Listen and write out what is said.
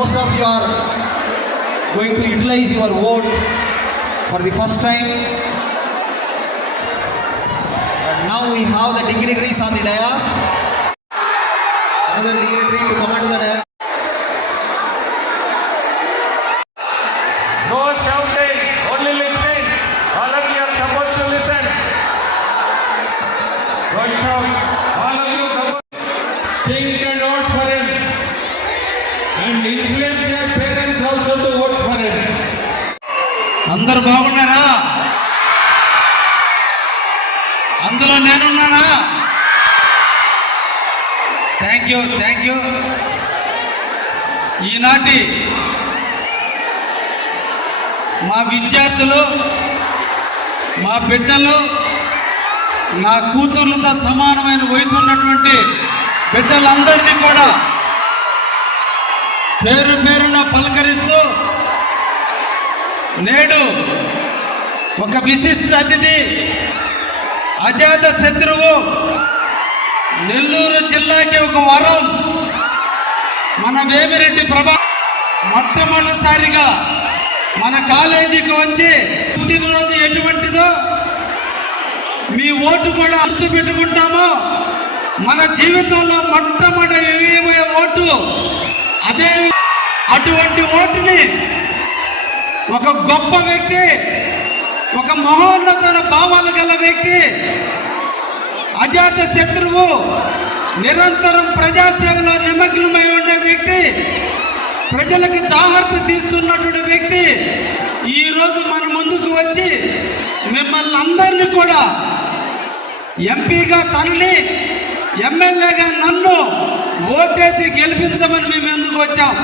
Most of you are going to utilize your vote for the first time. And now we have the dignitaries on the dais. Another dignitary to come onto the dais. No shouting, only listening. All of you are supposed to listen. Don't. All of you supposed think అందరు బాగున్నారా? అందులో నేనున్నానా? Thank you thank you ఈనాటి మా విద్యార్థులు మా బిడ్డలు నా కూతుర్లతో సమానమైన వయసు ఉన్నటువంటి బిడ్డలందరినీ కూడా పేరు పేరున పలకరిస్తూ నేడు ఒక విశిష్ట అతిథి అజాత శత్రువు నెల్లూరు జిల్లాకి ఒక వరం. మన వేమిరెడ్డి ప్రభా మొట్టమొదటిసారిగా మన కాలేజీకి వచ్చి పుట్టినరోజు ఎటువంటిదో మీ ఓటు కూడా అర్థ పెట్టుకుంటామో మన జీవితంలో మొట్టమొదటి వేయబోయే ఓటు అదే అటువంటి ఓటుని ఒక గొప్ప వ్యక్తి ఒక మహోన్నతన భావాలు గల వ్యక్తి అజాత శత్రువు నిరంతరం ప్రజాసేవలో నిమగ్నమై ఉండే వ్యక్తి ప్రజలకు దాహర్త తీస్తున్నటువంటి వ్యక్తి ఈరోజు మన ముందుకు వచ్చి మిమ్మల్ని అందరినీ కూడా ఎంపీగా తనని ఎమ్మెల్యేగా నన్ను ఓటేసి గెలిపించమని మేము ఎందుకు వచ్చాం?